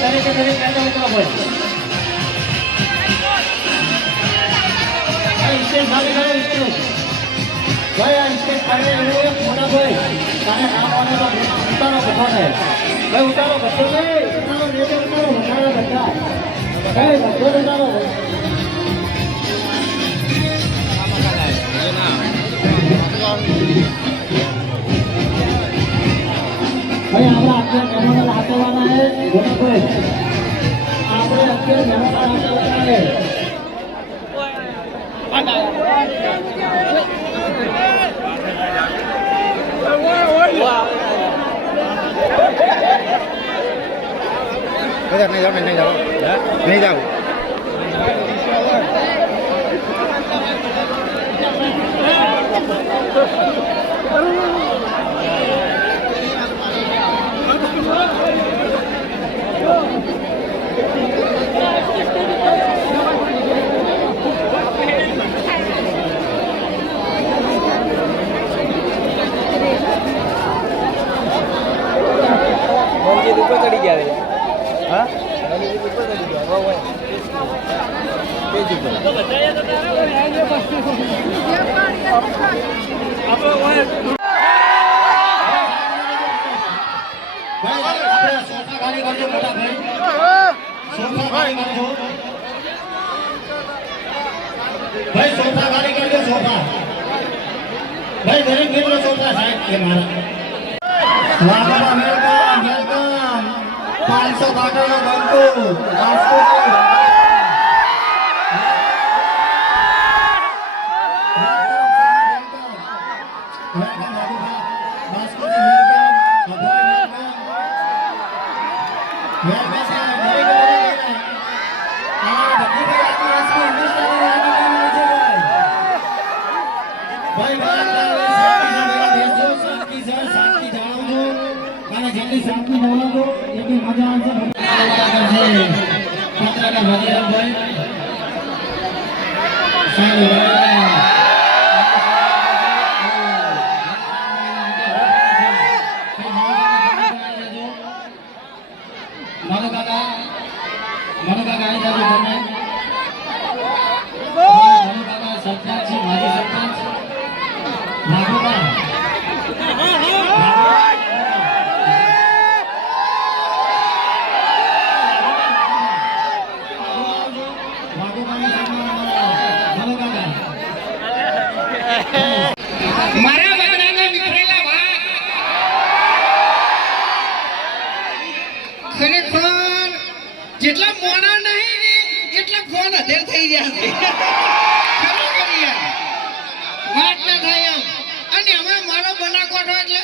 દરેકે દરેક કાંટા ઉતરો ભાઈ સ્ટેજ ખાલી કરો સ્ટેજ ભાઈ આ સ્ટેજ ખાલી એવું મોટા ભાઈ તારે કામ આવે તો ઉતારો બધાને ભાઈ ઉતારો બધો ભાઈ ઉતારો રેડે ઉતારો બધા બધા ભાઈ બધો ઉતારો भाई આપણે અત્યારે મહેમાનો હાથવાના હે ગોપાભાઈ આપણે અત્યારે મહેમાનો હાથવાના હે नहीं जाओ नहीं जाओ ऊपर चढ़ी गया रे हाँ ऊपर चढ़ी गया वो तेज ऊपर तो बताया तो तारा वो आएंगे बस अब वो भाई આપણે સોફા ખાલી કરજો મોટા ભાઈ સોફા ખાલી કરજો ભાઈ સોફા ખાલી કરજો સોફા ભાઈ દરેક મિત્રો સોફા સાહેબ કે મારા વાહ વેલકમ વેલકમ 500 કાટાનો બંકો जल्दी शांति होना दो लेकिन मजा से पत्र का भगीरथ भाई सारे मनो काका आई जाओ घर में मनो काका सरपंच माजी सरपंच नागोका મારા બગડાના વિખરેલા વાત ખરેખર જેટલા મોણા નહીં એટલા ફોન અધેર થઈ ગયા છે ખરેખર યાર વાત ના થાય એમ અને હવે મારો બનાકોઠો એટલે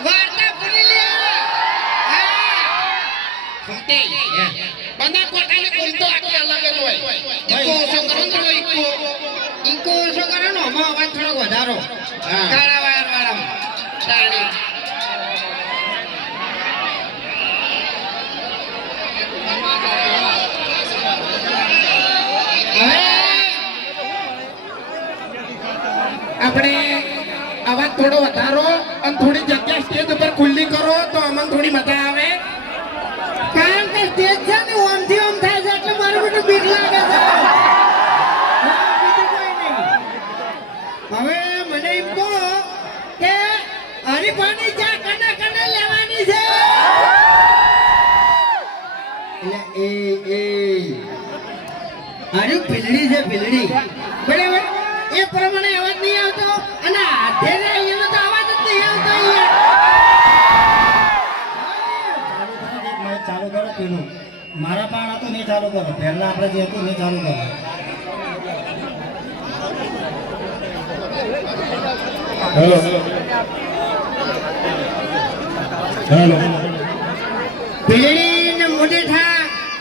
વાર્તા પૂરી લે ખોટે બનાકોઠાને બોલતો આખી અલગ જ હોય ઇકો સંકરણ તો ઇકો સંકરણ નો માં અવાજ થોડો વધારો કાળા વાયર વાળા તાણી આપણે અવાજ થોડો વધારો અને થોડી જગ્યા સ્ટેજ ઉપર ખુલ્લી કરો તો અમને થોડી મજા આવે કારણ કે સ્ટેજ છે ને ઓમથી ઓમ થાય છે એટલે મારું બધું બીક લાગે છે હવે મને એમ કહો કે હરીફાની ચા કને કને લેવાની છે એટલે એ અરે ભીલડી છે ભીલડી બરાબર એ પ્રમાણે અવાજ નહીં આવતો અને હાથે એનો તો અવાજ જ નહીં આવતો ચાલુ કરો પેલું મારા પણ હતું નહીં ચાલુ કરો પહેલા આપણે જે હતું નહીં ચાલુ કરો હેલો હેલો ભીલડી ને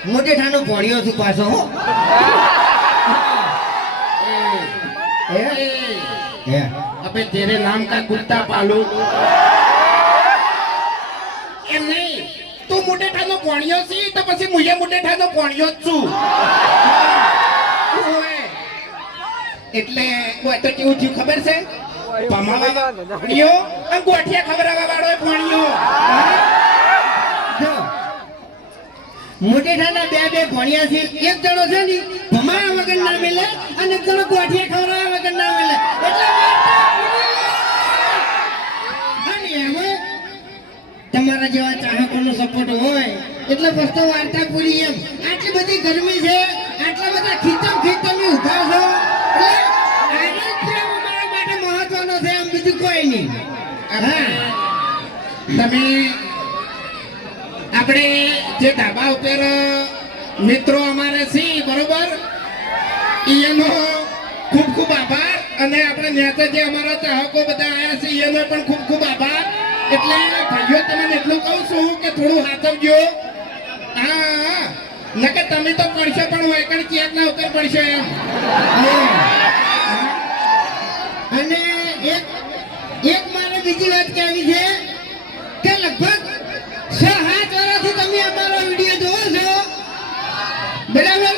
મોટેઠાનો ભણ્યો છું પાછો હો अबे तेरे नाम का कुत्ता पालू एम नहीं तू मुटेठानो कोणियो सी तो પછી મુજે મુટેઠાનો કોણિયો જ છું એટલે કોઈ તો કેવું થયું ખબર છે પમાવા કોણિયો અને ગોઠિયા ખબર આવવા વાળો કોણિયો મુંડેઠાના બે ભણ્યા છે. એક જણો છે ને ભમાયા વગર ના મેલે અને એક જણો ગોઠિયા ખવડાવ્યા વગર ના મેલે. એટલે અને એમાં તમારા જેવા ચાહકોનો સપોર્ટ હોય એટલે બસ તો વાર્તા પૂરી એમ. આટલી બધી ગરમી છે, આટલા બધા ખીચમ તમે ઉભા છો એટલે આજે જ પ્રેમ અમારા માટે મહત્વનો છે, એમ બીજું કોઈ નહીં. હા, તમે આપણે જે ધાબા ઉપર મિત્રો અમારે છે બરોબર, એનો ખૂબ ખૂબ આભાર. અને આપણે નેતા જે અમારા ચાહકો બધા આવ્યા છે એનો પણ ખૂબ ખૂબ આભાર. એટલે ભાઈઓ તમને એટલું કહું છું કે થોડું હાથવજો. હા, નકે તમે તો પડશો પણ હોય કણ ક્યાંક ના ઉતર પડશો એમ. અને એક મારે બીજી વાત કહેવી છે કે લગભગ 6-7 વર્ષથી તમે અમારો વિડીયો જોવો છો બરાબર.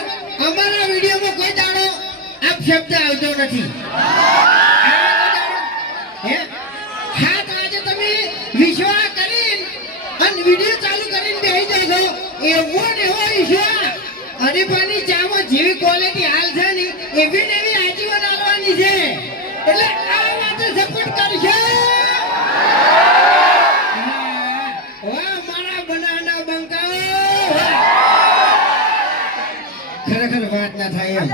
અમારા વિડીયોમાં કોઈ દાડો આપ શબ્દ આવતો નથી. હે 7 વાગે તમે વિશ્વાસ કરીને અને વિડીયો ચાલુ કરીને બેસી જાય છો. એવો ને એવો વિશ્વાસ હરીફાની ચામાં જેવી ક્વોલિટી હાલ છે ને એવી ને એવી આજીવન આવવાની છે. એટલે આ વાતે સપોર્ટ કરશો. વાહ મારા બનાના બંકાઓ, ખરેખર વાત ના થાય એમ.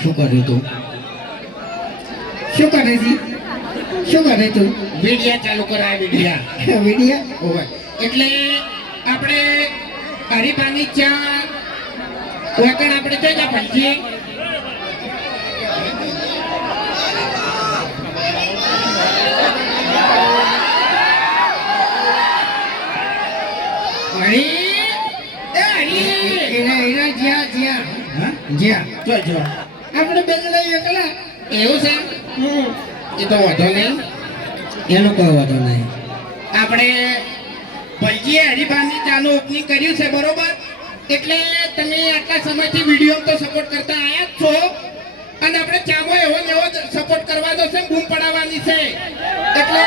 શું કર્યું તું? શું કરે છે? શું કરે તું? વિડિયા ચાલુ કરાય વિડિયા. વિડીયા ઓવે. એટલે આપણે હરીફાની ચા વાકણ આપણે જોઈ જા પડશે. આપણે બે જણા એકલા એવું છે? એ તો વાંધો નહીં. એનો કોઈ વાંધો નહીં. આપણે ભાઈજીએ હરીફાની ચાનું ઓપનિંગ કર્યું છે બરોબર. એટલે તમે આટલા સમયથી વિડીયો તો સપોર્ટ કરતા આયા જ છો અને આપણે ચામાં એવો ને એવો સપોર્ટ કરવાનો છે, બૂમ પડાવવાની છે. એટલે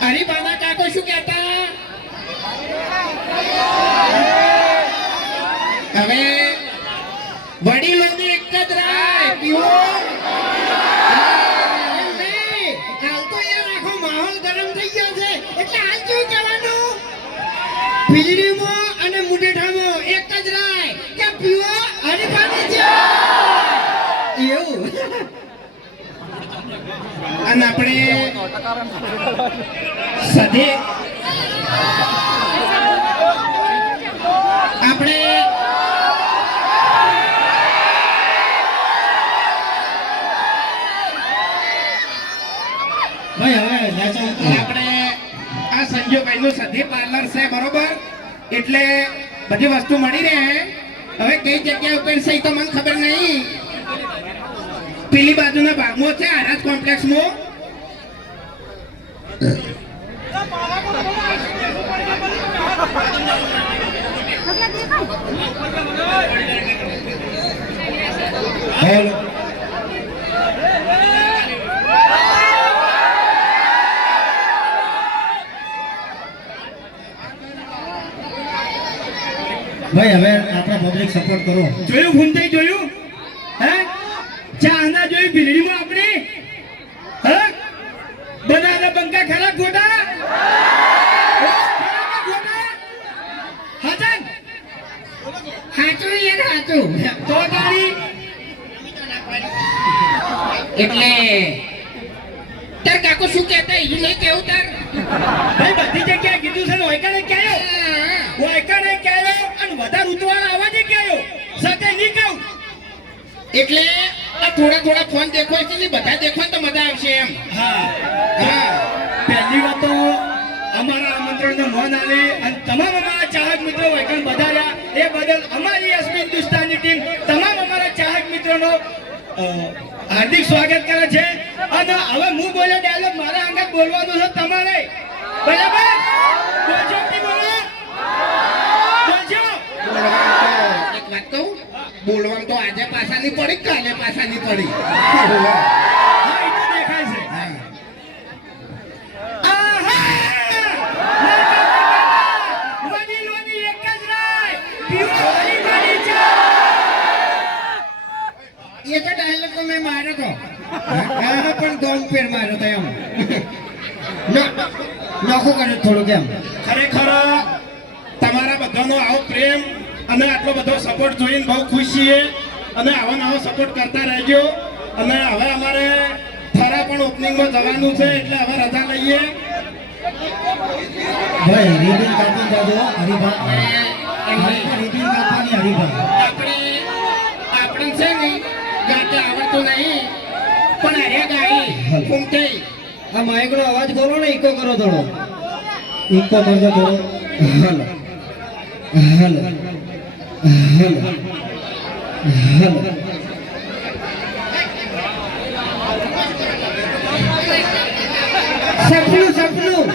હરીફાના કાકો શું કહેતા? હવે વડીલોની એક જ રાય પીવો. હાલ તો યાર આખો માહોલ ગરમ થઈ ગયો છે એટલે હાલ શું કહેવાનું? ભીલડીમાં અને મુંડેઠામાં એક જ રાય કે પીવો હરીફાની ચા. એવું અને આપણે સધે આપણે ભાઈ હવે નેચો આપણે આ સંજયભાઈ નું સધી પાર્લર છે બરોબર. એટલે બધી વસ્તુ મળી રહે. હવે કઈ જગ્યા ઉપર છે તો મને ખબર નહીં. પેલી બાજુના ભાગમાં છે આરાજ કોમ્પ્લેક્સમાં. હેલો ભાઈ હવે આપણા પબ્લિક સપોર્ટ કરો. જોયું ભૂમતાઈ જોયું? હે ચાના જોયું ભીલડીમાં આપણે? હે બનાના બંકા ખરા ગોડા? હાજન સાચું યાર સાચું. તો તારી એટલે તાર કાકો શું કહેતા એ નહીં કેવું તાર? ભાઈ બધી જગ્યાએ કીધું છે ને ઓયકાને ક્યાંયો અને વધારે ઉતવાળ આવાજે ક્યાંયો સકે નહીં કહું. એટલે આ થોડા ફોન દેખો છે ને બધા દેખો તો મજા આવશે એમ. હા, હા પહેલી વાત તો અમારા આમંત્રણને મોન આલે અને તમામ અમારા ચાહક મિત્રો વૈકણ બધાયા એ બદલ અમારી એસપી હિન્દુસ્તાનની ટીમ તમામ અમારા ચાહક મિત્રોનો હાર્દિક સ્વાગત કરે છે. અને હવે હું બોલ્યો ડાયલોગ મારા અંગે બોલવાનો છે તમારે, બરાબર? બોલજો કે બોલો? બોલજો. એક વાત કહું, બોલવાનું તો આજે પાછાની પડી કાલે પાછાની પડી. હા, એ તો દેખાય છે. આહા! વડીલ નોખું કર્યું થોડું કેમ ખરેખર તમારા બધાનો આવો પ્રેમ અને આટલો બધો સપોર્ટ જોઈને બહુ ખુશ છીએ અને આવા નવો સપોર્ટ કરતા રહેજો અને હવે અમારે થરા પણ ઓપનિંગમાં જવાનું છે એટલે હવે રજા લઈએ ભાઈ રીબીન કાપી જાજો હરીભા રીબીન કાપવાની હરીભા આપણે છે ને ગાતે આવડતું નહીં પણ અરે ગાઈ ફૂમતે આ માઇકનો અવાજ કરો ને ઇકો કરો થોડો ઇકો કરજો થોડો હાલો હાલો હાલો હાલો સપનું સપનું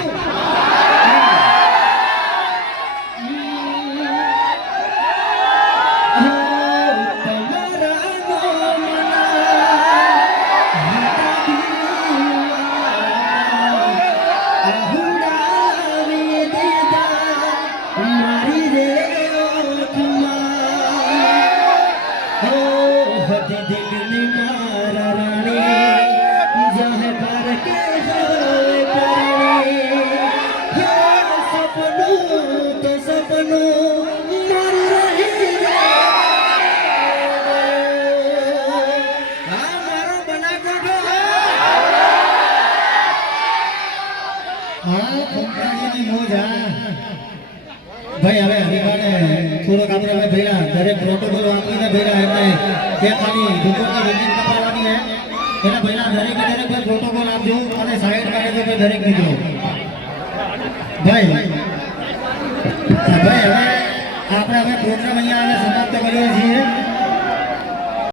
ભાઈ હવે હરીફાને થોડોક આપણે હવે ભેગા દરેક પ્રોટોકોલ આપીને ભેગા એટલે તે ખાલી દુકાનની બિલ્ડિંગ કપાવવાની હે એટલે પહેલા દરેકે દરેક ભાઈ પ્રોટોકોલ આપજો અને સાઈડ કાઢે તો ભાઈ દરેક મિત્રો ભાઈ હવે આપણે હવે પ્રોગ્રામ અહીંયા હવે સમાપ્ત કર્યો છીએ